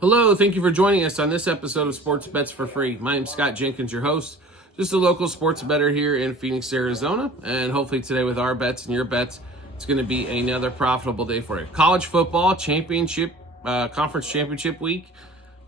Hello, thank you for joining us on this episode of Sports Bets for Free. My name's Scott Jenkins, your host, just a local sports bettor here in Phoenix, Arizona. And hopefully today with our bets and your bets, it's going to be another profitable day for you. College football championship, conference championship week.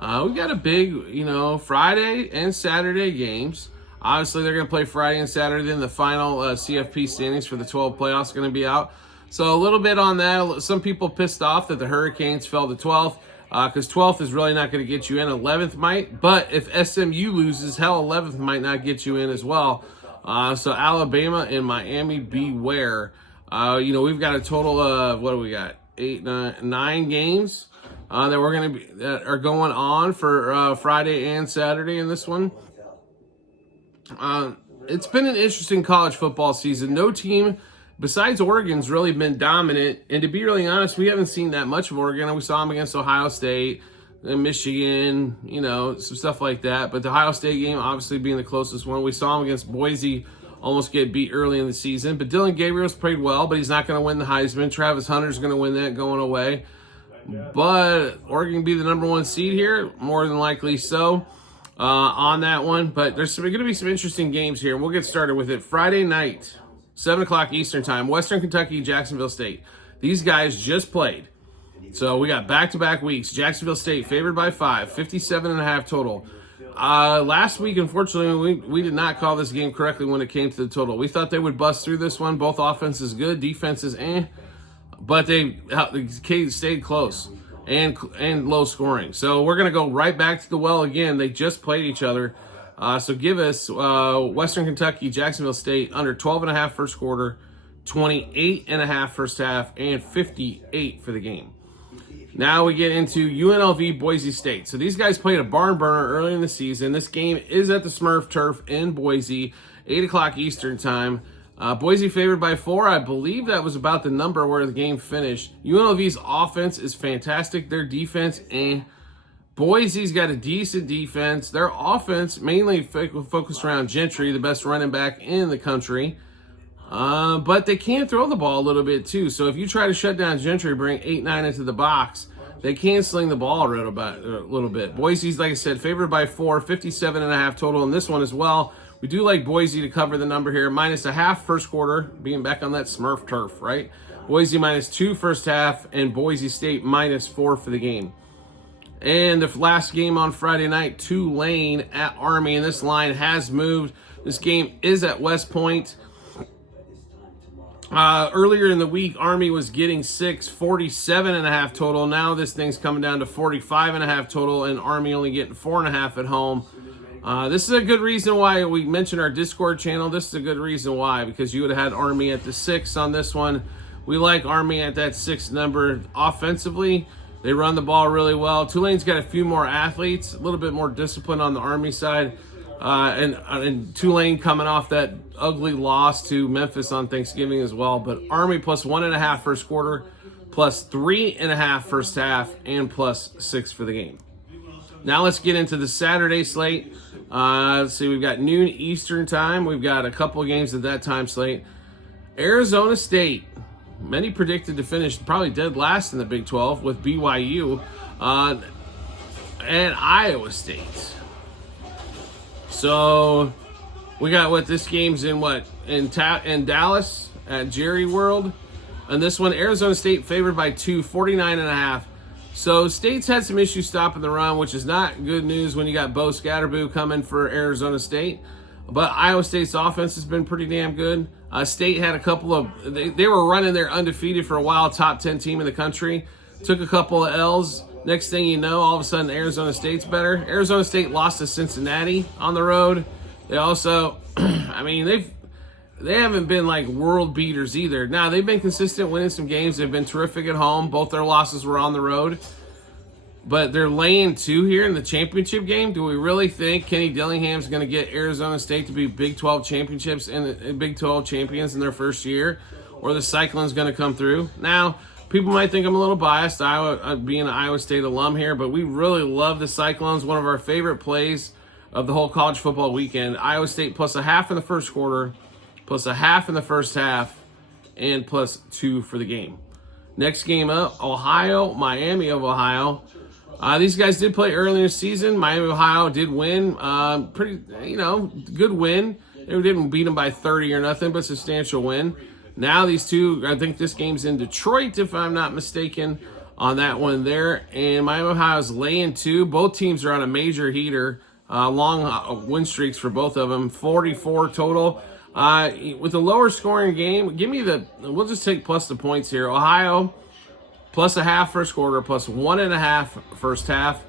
We've got a big, Friday and Saturday games. Obviously, they're going to play Friday and Saturday. Then the final CFP standings for the 12 playoffs are going to be out. So a little bit on that. Some people pissed off that the Hurricanes fell to 12th. Because 12th is really not going to get you in. 11th might. But if SMU loses, 11th might not get you in as well. So Alabama and Miami, beware. We've got a total of, what do we got? 9 games that are going on for Friday and Saturday in this one. It's been an interesting college football season. No team besides Oregon's really been dominant, and to be really honest, we haven't seen that much of Oregon. We saw them against Ohio State and Michigan, some stuff like that. But the Ohio State game obviously being the closest one. We saw them against Boise almost get beat early in the season. But Dylan Gabriel's played well, but he's not going to win the Heisman. Travis Hunter's going to win that going away. But Oregon can be the number 1 seed here, more than likely so on that one. But there's going to be some interesting games here, and we'll get started with it. Friday night, 7 o'clock Eastern time, Western Kentucky, Jacksonville State. These guys just played. So we got back-to-back weeks. Jacksonville State favored by 5, 57.5 total. Last week, unfortunately, we did not call this game correctly when it came to the total. We thought they would bust through this one. Both offenses good, defenses but they stayed close and low scoring. So we're going to go right back to the well again. They just played each other. So give us Western Kentucky, Jacksonville State under 12.5 first quarter, 28.5 first half, and 58 for the game. Now we get into UNLV, Boise State. So these guys played a barn burner early in the season. This game is at the Smurf Turf in Boise, 8 o'clock Eastern time. Boise favored by 4. I believe that was about the number where the game finished. UNLV's offense is fantastic. Their defense, Boise's got a decent defense. Their offense mainly focused around Gentry, the best running back in the country. But they can throw the ball a little bit too. So if you try to shut down Gentry, bring 8-9 into the box, they can sling the ball a little bit. Boise's, like I said, favored by 4, 57.5 total in this one as well. We do like Boise to cover the number here. -0.5 first quarter, being back on that Smurf turf, right? Boise -2 first half, and Boise State -4 for the game. And the last game on Friday night, Tulane at Army, and this line has moved. This game is at West Point. Earlier in the week, Army was getting 6, 47.5 total. Now this thing's coming down to 45.5 total, and Army only getting 4.5 at home. This is a good reason why we mentioned our Discord channel. This is a good reason why, because you would have had Army at the 6 on this one. We like Army at that 6 number offensively. They run the ball really well. Tulane's got a few more athletes, a little bit more discipline on the Army side. And Tulane coming off that ugly loss to Memphis on Thanksgiving as well. But Army plus 1.5 first quarter, plus 3.5 first half, and plus 6 for the game. Now let's get into the Saturday slate. Let's see, we've got noon Eastern time. We've got a couple of games at that time slate. Arizona State. Many predicted to finish probably dead last in the Big 12 with BYU and Iowa State. So we got this game's in Dallas at Jerry World. And this one, Arizona State favored by 2, 49.5. So State's had some issues stopping the run, which is not good news when you got Bo Scatterboo coming for Arizona State. But Iowa State's offense has been pretty damn good. State had a couple of, they were running there undefeated for a while, top 10 team in the country. Took a couple of L's. Next thing you know, all of a sudden Arizona State's better. Arizona State lost to Cincinnati on the road. They also, they haven't been like world beaters either. Now, they've been consistent winning some games. They've been terrific at home. Both their losses were on the road. But they're laying 2 here in the championship game. Do we really think Kenny Dillingham's going to get Arizona State to be Big 12 championships and Big 12 champions in their first year? Or the Cyclone's going to come through? Now, people might think I'm a little biased, being an Iowa State alum here, but we really love the Cyclones. One of our favorite plays of the whole college football weekend. Iowa State plus 0.5 in the first quarter, plus 0.5 in the first half, and plus 2 for the game. Next game up, Ohio, Miami of Ohio. These guys did play early in the season. Miami of Ohio did win. Pretty, good win. They didn't beat them by 30 or nothing, but substantial win. Now these two, I think this game's in Detroit, if I'm not mistaken, on that one there. And Miami of Ohio is laying 2. Both teams are on a major heater. Long win streaks for both of them, 44 total. With a lower scoring game, we'll just take plus the points here. Ohio, plus a half first quarter, plus 1.5 first half,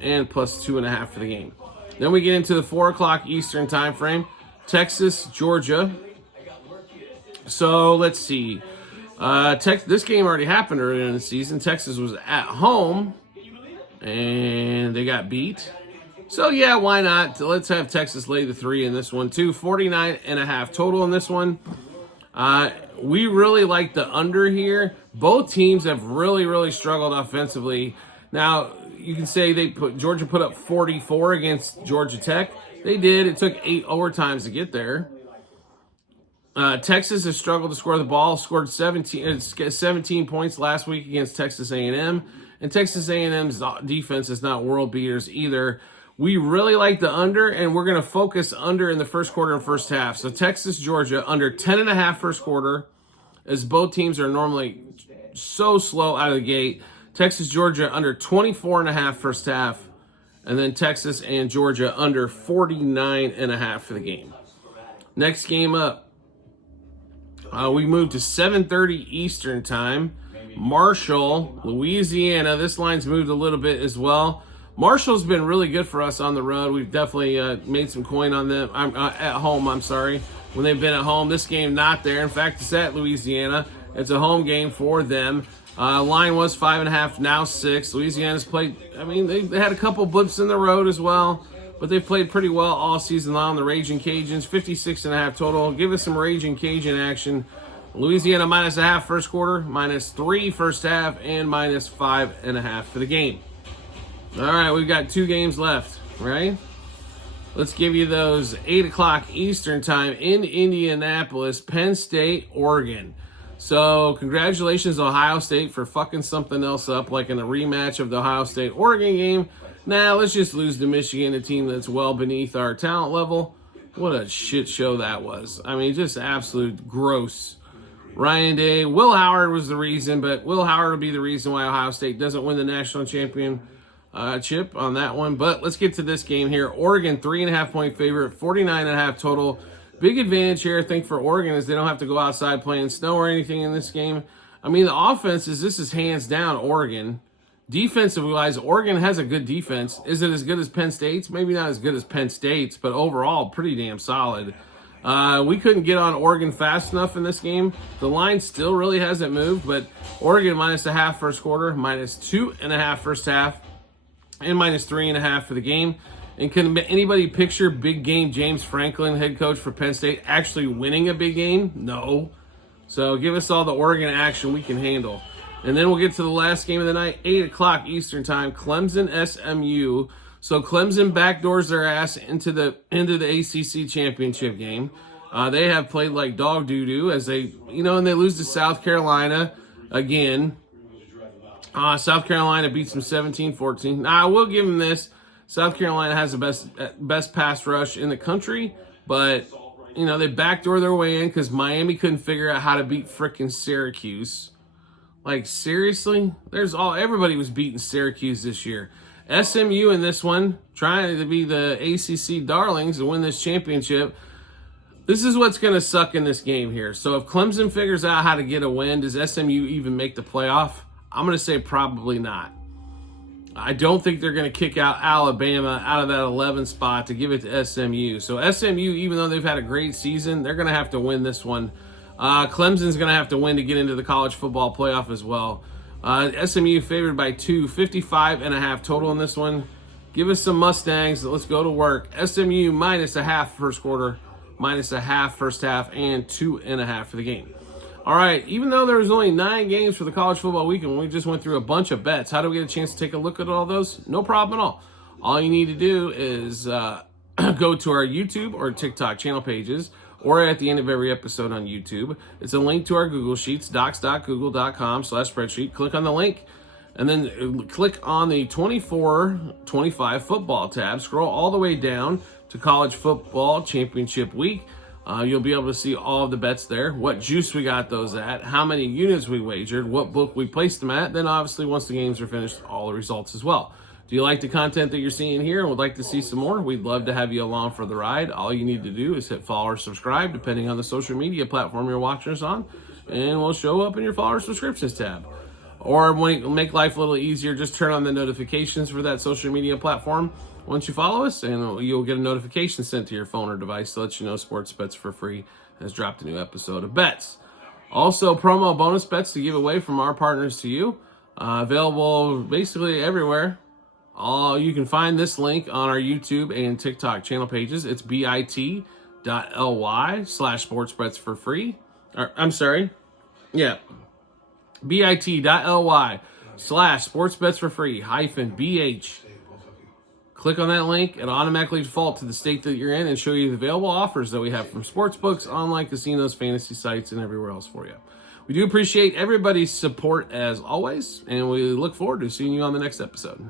and plus 2.5 for the game. Then we get into the 4 o'clock Eastern time frame. Texas, Georgia. So let's see. This game already happened earlier in the season. Texas was at home, and they got beat. So, yeah, why not? Let's have Texas lay the 3 in this one, too. 49.5 total in this one. We really like the under here. Both teams have really, really struggled offensively. Now, you can say Georgia put up 44 against Georgia Tech. They did. It took 8 overtimes to get there. Texas has struggled to score the ball. Scored 17 points last week against Texas A&M. And Texas A&M's defense is not world beaters either. We really like the under, and we're going to focus under in the first quarter and first half. So Texas, Georgia, under 10.5 first quarter, as both teams are normally so slow out of the gate. Texas, Georgia, under 24.5 first half. And then Texas and Georgia under 49.5 for the game. Next game up. We moved to 7:30 Eastern time. Marshall, Louisiana. This line's moved a little bit as well. Marshall's been really good for us on the road. We've definitely made some coin on them. At home, when they've been at home. This game not there. In fact, it's at Louisiana. It's a home game for them. Line was 5.5, now 6. Louisiana's played, they had a couple blips in the road as well, but they've played pretty well all season long. The Raging Cajuns, 56.5 total. Give us some Raging Cajun action. Louisiana minus a half first quarter, minus 3 first half, and minus 5.5 for the game. All right, we've got 2 games left, right? Let's give you those 8 o'clock Eastern time in Indianapolis, Penn State, Oregon. So congratulations, Ohio State, for fucking something else up, like in a rematch of the Ohio State-Oregon game. Now, let's just lose to Michigan, a team that's well beneath our talent level. What a shit show that was. Just absolute gross. Ryan Day, Will Howard was the reason, but Will Howard will be the reason why Ohio State doesn't win the national championship on that one. But let's get to this game here. Oregon, 3.5-point favorite, 49.5 total. Big advantage here, I think, for Oregon is they don't have to go outside playing snow or anything in this game. The offense this is hands down Oregon. Defensive-wise, Oregon has a good defense. Is it as good as Penn State's? Maybe not as good as Penn State's, but overall, pretty damn solid. We couldn't get on Oregon fast enough in this game. The line still really hasn't moved, but Oregon minus a half first quarter, minus 2.5 first half, and minus 3.5 for the game. And can anybody picture big game James Franklin, head coach for Penn State, actually winning a big game? No. So give us all the Oregon action we can handle. And then we'll get to the last game of the night, 8 o'clock Eastern time, Clemson SMU. So Clemson backdoors their ass into the ACC championship game. They have played like dog doo-doo as they, and they lose to South Carolina again. South Carolina beats them 17-14. Now, I will give them this. South Carolina has the best pass rush in the country, but, they backdoor their way in because Miami couldn't figure out how to beat frickin' Syracuse. Like, seriously? Everybody was beating Syracuse this year. SMU in this one, trying to be the ACC darlings and win this championship. This is what's going to suck in this game here. So if Clemson figures out how to get a win, does SMU even make the playoff? I'm going to say probably not. I don't think they're going to kick out Alabama out of that 11 spot to give it to SMU. So SMU, even though they've had a great season, they're going to have to win this one. Clemson's going to have to win to get into the college football playoff as well. SMU favored by 2, 55.5 total in this one. Give us some Mustangs. Let's go to work. SMU minus a half first quarter, minus a half first half, and 2.5 for the game. All right, even though there was only 9 games for the college football weekend, we just went through a bunch of bets. How do we get a chance to take a look at all those? No problem at all. All you need to do is go to our YouTube or TikTok channel pages, or at the end of every episode on YouTube. It's a link to our Google Sheets, docs.google.com/spreadsheet. Click on the link. And then click on the 24-25 football tab. Scroll all the way down to College Football Championship Week. You'll be able to see all of the bets there, what juice we got those at, how many units we wagered, what book we placed them at. Then obviously once the games are finished, all the results as well. Do you like the content that you're seeing here and would like to see some more? We'd love to have you along for the ride. All you need to do is hit follow or subscribe, depending on the social media platform you're watching us on, and we'll show up in your follow or subscriptions tab. Or when you make life a little easier, just turn on the notifications for that social media platform once you follow us, and you'll get a notification sent to your phone or device to let you know Sports Bets for Free has dropped a new episode of Bets. Also, promo bonus bets to give away from our partners to you, available basically everywhere. You can find this link on our YouTube and TikTok channel pages. It's bit.ly/sportsbetsforfree. I'm sorry. Yeah. bit.ly/sportsbetsforfree-BH. Click on that link. It'll automatically default to the state that you're in and show you the available offers that we have from sportsbooks, online casinos, fantasy sites, and everywhere else for you. We do appreciate everybody's support as always, and we look forward to seeing you on the next episode.